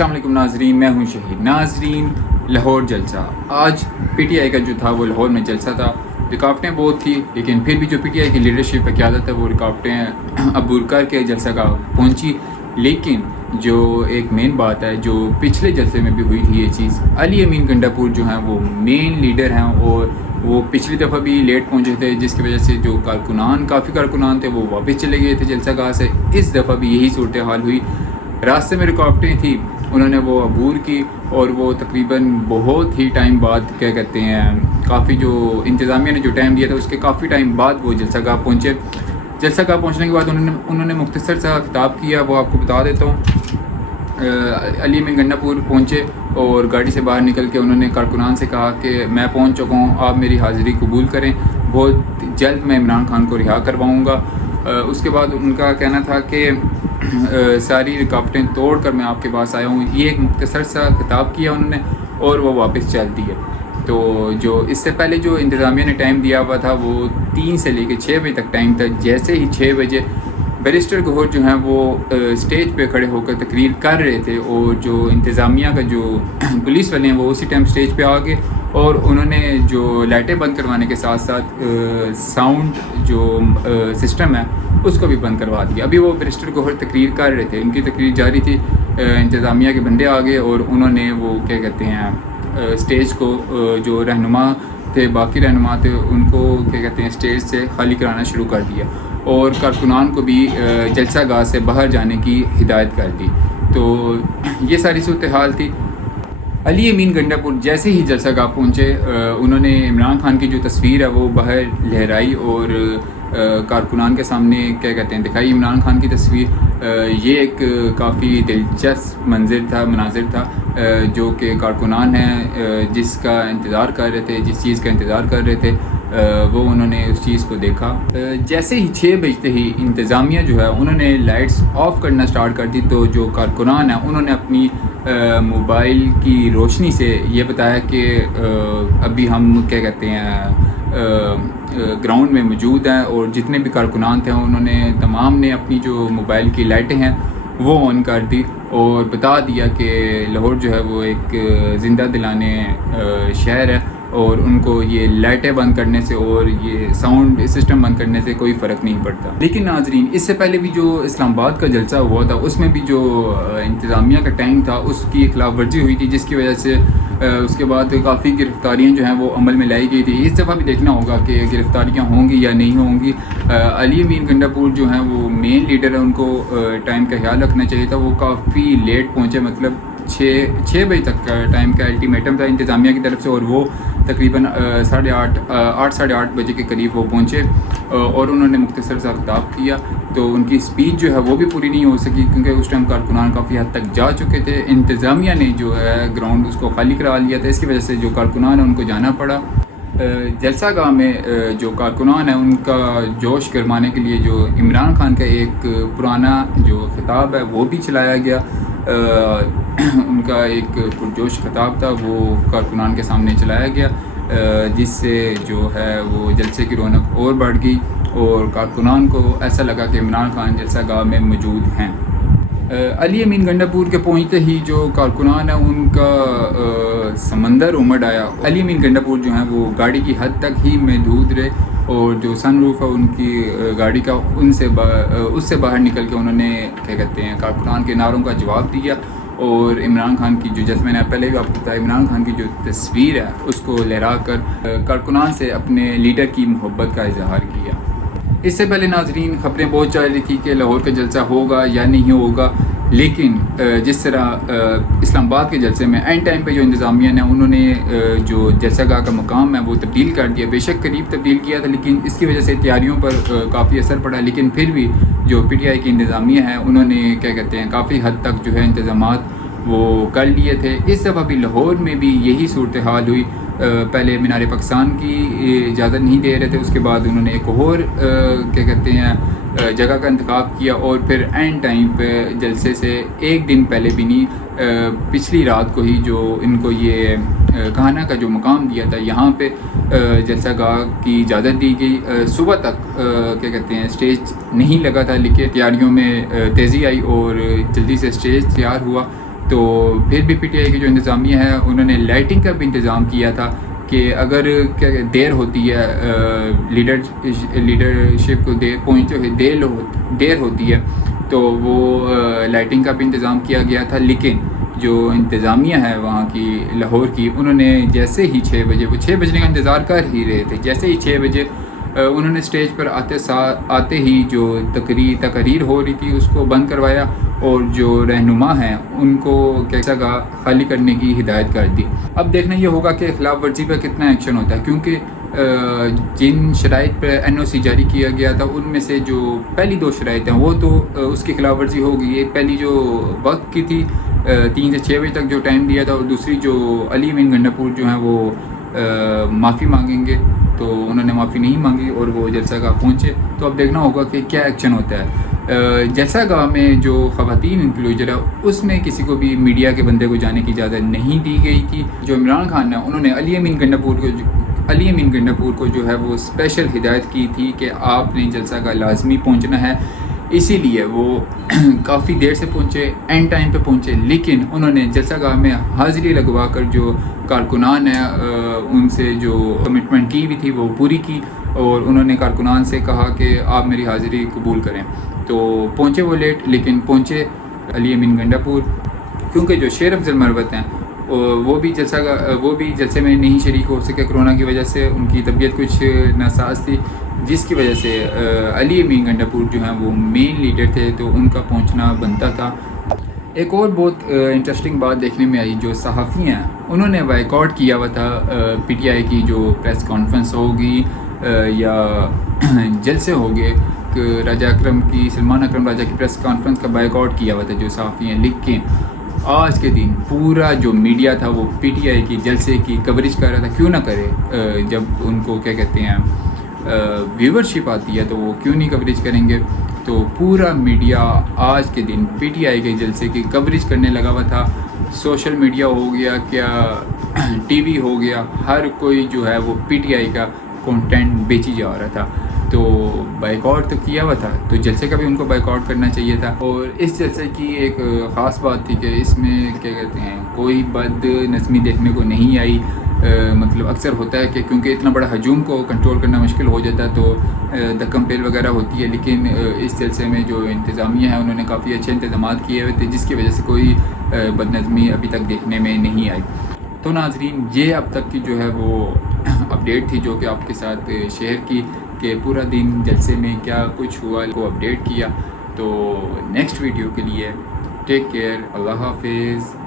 अस्सलाम वालेकुम नाजरीन, मैं हूं शहीद। नाजरीन, लाहौर जलसा आज पीटीआई का जो था वो लाहौर में जलसा था। रुकावटें बहुत थी, लेकिन फिर भी जो पीटीआई की लीडरशिप की क़यादत है वो रुकावटें अबूर करके जलसा का पहुंची। लेकिन जो एक मेन बात है जो पिछले जलसे में भी हुई थी, ये चीज़ अली अमीन गंडापुर जो हैं वो मेन लीडर हैं और वो पिछली दफ़ा भी लेट पहुंचे थे, जिसकी वजह से जो काफ़ी कारकुनान थे वो वापस चले गए थे जलसा गाह से। इस दफ़ा भी यही सूरत हाल हुई। रास्ते में रुकावटें थी, उन्होंने वो अबूर की और वो तकरीबन बहुत ही टाइम बाद क्या कहते हैं, काफ़ी जो इंतज़ामिया ने जो टाइम दिया था उसके काफ़ी टाइम बाद वो जलसा गाह पहुँचे। जलसा गाह पहुँचने के बाद उन्होंने मुख्तसर सा खिताब किया, वो आपको बता देता हूँ। अली अमीन गंडापुर पहुँचे और गाड़ी से बाहर निकल के उन्होंने कारकुनान से कहा कि मैं पहुँच चुका हूँ, आप मेरी हाज़िरी कबूल करें, बहुत जल्द मैं इमरान खान को रिहा करवाऊँगा। उसके बाद उनका कहना था कि सारी रुकावटें तोड़ कर मैं आपके पास आया हूँ। ये एक मुख्तसर सा खिताब किया उन्होंने और वो वापस चल दिए। तो जो इससे पहले जो इंतज़ामिया ने टाइम दिया हुआ था वो 3 से लेकर 6 बजे तक टाइम था। जैसे ही 6 बजे बैरिस्टर गौहर जो हैं वो स्टेज पे खड़े होकर तकरीर कर रहे थे और जो इंतज़ामिया का जो पुलिस वाले हैं वो उसी टाइम स्टेज पे आ गए और उन्होंने जो लाइटें बंद करवाने के साथ साथ साउंड जो सिस्टम है उसको भी बंद करवा दिया। अभी वो बैरिस्टर गौहर तकरीर कर रहे थे, उनकी तकरीर जारी थी, इंतज़ामिया के बंदे आ गए और उन्होंने वो क्या कहते हैं स्टेज को जो रहनुमा थे, बाकी रहनुमा थे, उनको क्या कहते हैं स्टेज से खाली कराना शुरू कर दिया और कारकुनान को भी जलसा गाह से बाहर जाने की हिदायत कर दी। तो ये सारी सूरत हाल थी। अली अमीन गंडापुर जैसे ही जलसा गाह पहुँचे, उन्होंने इमरान खान की जो तस्वीर है वो बाहर लहराई और कारकुनान के सामने क्या कहते हैं दिखाई इमरान खान की तस्वीर। ये एक काफ़ी दिलचस्प मनाजिर था जो कि कारकुनान हैं जिसका इंतज़ार कर रहे थे, जिस चीज़ का इंतज़ार कर रहे थे वो उन्होंने उस चीज़ को देखा। जैसे ही 6 बजते ही इंतज़ामिया जो है उन्होंने लाइट्स ऑफ़ करना स्टार्ट कर दी। तो जो कारकुनान है उन्होंने अपनी मोबाइल की रोशनी से ये बताया कि अभी हम क्या कहते हैं ग्राउंड में मौजूद हैं और जितने भी कारकुनान थे उन्होंने तमाम ने अपनी जो मोबाइल की लाइटें हैं वो ऑन कर दी और बता दिया कि लाहौर जो है वो एक ज़िंदा दिलाने शहर है और उनको ये लाइटें बंद करने से और ये साउंड सिस्टम बंद करने से कोई फ़र्क नहीं पड़ता। लेकिन नाजरीन, इससे पहले भी जो इस्लामाबाद का जलसा हुआ था उसमें भी जो इंतज़ामिया का टाइम था उसकी खिलाफ वर्जी हुई थी, जिसकी वजह से उसके बाद काफ़ी गिरफ्तारियाँ जो हैं वो अमल में लाई गई थी। इस दफ़ा भी देखना होगा कि गिरफ्तारियाँ होंगी या नहीं होंगी। अली अमीन गंडापुर जो हैं वो मेन लीडर है, उनको टाइम का ख्याल रखना चाहिए था। वो काफ़ी लेट पहुँचे, मतलब 6 बजे तक का टाइम का अल्टीमेटम था इंतज़ामिया की तरफ से और वो तकरीबन 8 साढ़े 8 बजे के करीब वो पहुँचे और उन्होंने मुख्तसर सा खिताब किया। तो उनकी स्पीच जो है वो भी पूरी नहीं हो सकी क्योंकि उस टाइम कारकुनान काफ़ी हद तक जा चुके थे। इंतज़ामिया ने जो है ग्राउंड उसको खाली करा लिया था, इसकी वजह से जो कारकुनान है उनको जाना पड़ा। जलसा गाह में जो कारकुनान है उनका जोश गरमाने के लिए जो इमरान खान का एक पुराना जो खिताब है वो भी चलाया गया। उनका एक पुरजोश खिताब था वो कारकुनान के सामने चलाया गया, जिससे जो है वो जलसे की रौनक और बढ़ गई और कारकुनान को ऐसा लगा कि इमरान खान जलसा गाह में मौजूद हैं। अली अमीन गंडापुर के पहुँचते ही जो कारकुनान है उनका समंदर उमड़ आया। अली अमीन गंडापुर जो हैं वो गाड़ी की हद तक ही महदूद रहे और जो सनरूफ है उनकी गाड़ी का उससे बाहर निकल के उन्होंने क्या कहते हैं कारकुनान के नारों का जवाब दिया और इमरान खान की जो, जैसे मैंने पहले भी आपको बताया, इमरान खान की जो तस्वीर है उसको लहरा कर कारकुनान से अपने लीडर की मोहब्बत का इजहार किया। इससे पहले नाजरीन खबरें बहुत चल रही थी कि लाहौर का जलसा होगा या नहीं होगा, लेकिन जिस तरह इस्लामाबाद के जलसे में एंड टाइम पे जो इंतज़ामिया ने उन्होंने जो जलसा गाह का मकाम है वो तब्दील कर दिया। बेशक करीब तब्दील किया था लेकिन इसकी वजह से तैयारियों पर काफ़ी असर पड़ा, लेकिन फिर भी जो पीटीआई की इंतज़ामिया है उन्होंने क्या कहते हैं काफ़ी हद तक जो है इंतज़ामात वो कर लिए थे। इस दफ़ा भी लाहौर में भी यही सूरत हाल हुई। पहले मीनार पाकिस्तान की इजाज़त नहीं दे रहे थे, उसके बाद उन्होंने एक और क्या कहते हैं जगह का इंतखाब किया और फिर एंड टाइम पे जलसे से एक दिन पहले भी नहीं, पिछली रात को ही जो इनको ये कहाना का जो मकाम दिया था यहाँ पे जलसा गाह की इजाज़त दी गई। सुबह तक क्या कहते हैं स्टेज नहीं लगा था, लेकिन तैयारियों में तेज़ी आई और जल्दी से स्टेज तैयार हुआ। तो फिर भी पीटीआई की जो इंतज़ामिया है उन्होंने लाइटिंग का भी इंतज़ाम किया था कि अगर क्या देर होती है लीडरशिप को पहुँचते हुए देर होती है तो वो लाइटिंग का भी इंतज़ाम किया गया था। लेकिन जो इंतज़ामिया है वहाँ की लाहौर की, उन्होंने जैसे ही 6 बजे, वो 6 बजने का इंतज़ार कर ही रहे थे, जैसे ही 6 बजे उन्होंने स्टेज पर आते ही जो तकरीर हो रही थी उसको बंद करवाया और जो रहनुमा हैं उनको कैसा का खाली करने की हिदायत कर दी। अब देखना ये होगा कि खिलाफ वर्जी पर कितना एक्शन होता है, क्योंकि जिन शराइत पर NOC जारी किया गया था उनमें से जो पहली 2 शराइत हैं वो तो उसकी खिलाफ वर्जी होगी। एक पहली जो वक्त की थी 3 से 6 बजे तक जो टाइम दिया था, और दूसरी जो अली अमीन गंडापुर जो हैं वो माफ़ी मांगेंगे, तो उन्होंने माफ़ी नहीं मांगी और वो जलसा गाह पहुँचे। तो अब देखना होगा कि क्या एक्शन होता है। जलसा गाह में जो ख़वातीन इंक्लूजर है उसमें किसी को भी मीडिया के बंदे को जाने की इजाज़त नहीं दी गई थी। जो इमरान खान है उन्होंने अली अमीन गंडापुर को जो है वो स्पेशल हिदायत की थी कि आपने जलसा गाह लाजमी पहुँचना है, इसीलिए वो काफ़ी देर से पहुँचे, एंड टाइम पे पहुँचे। लेकिन उन्होंने जलसा गाह में हाज़िरी लगवा कर जो कारकुनान है उनसे जो कमिटमेंट की हुई थी वो पूरी की, और उन्होंने कारकुनान से कहा कि आप मेरी हाज़िरी कबूल करें। तो पहुँचे वो लेट, लेकिन पहुँचे अली अमीन गंडापुर, क्योंकि जो शेर अफजल मरवत हैं वो भी जलसे में नहीं शरीक हो सके कोरोना की वजह से। उनकी तबीयत कुछ नासाज थी, जिसकी वजह से अली अमीन गंडापुर जो हैं वो मेन लीडर थे, तो उनका पहुंचना बनता था। एक और बहुत इंटरेस्टिंग बात देखने में आई, जो सहाफ़ी हैं उन्होंने बाइकआउट किया हुआ था पीटीआई की जो प्रेस कॉन्फ्रेंस होगी या जलसे हो गए, सलमान अकरम राजा की प्रेस कॉन्फ्रेंस का बाइकआउट किया हुआ था जो सहाफ़ी हैं। लेकिन आज के दिन पूरा जो मीडिया था वो पीटीआई की जलसे की कवरेज कर रहा था। क्यों ना करे, जब उनको क्या कहते हैं व्यूवरशिप आती है तो वो क्यों नहीं कवरेज करेंगे। तो पूरा मीडिया आज के दिन पीटीआई के जलसे की कवरेज करने लगा हुआ था। सोशल मीडिया हो गया, क्या टीवी हो गया, हर कोई जो है वो पीटीआई का कंटेंट बेची जा रहा था। तो बाइकआउट तो किया हुआ था, तो जलसे का भी उनको बाइकआउट करना चाहिए था। और इस जलसे की एक ख़ास बात थी कि इसमें क्या कहते हैं कोई बदनज़मी देखने को नहीं आई। मतलब अक्सर होता है कि क्योंकि इतना बड़ा हजूम को कंट्रोल करना मुश्किल हो जाता है तो धक्कम पेल वगैरह होती है। लेकिन इस जलसे में जो इंतज़ामिया है उन्होंने काफ़ी अच्छे इंतज़ाम किए हुए थे, जिसकी वजह से कोई बदनज़मी अभी तक देखने में नहीं आई। तो नाज़रीन, ये अब तक की जो है वो अपडेट थी जो कि आपके साथ शेयर की कि पूरा दिन जलसे में क्या कुछ हुआ को अपडेट किया। तो नेक्स्ट वीडियो के लिए टेक केयर, अल्लाह हाफिज़।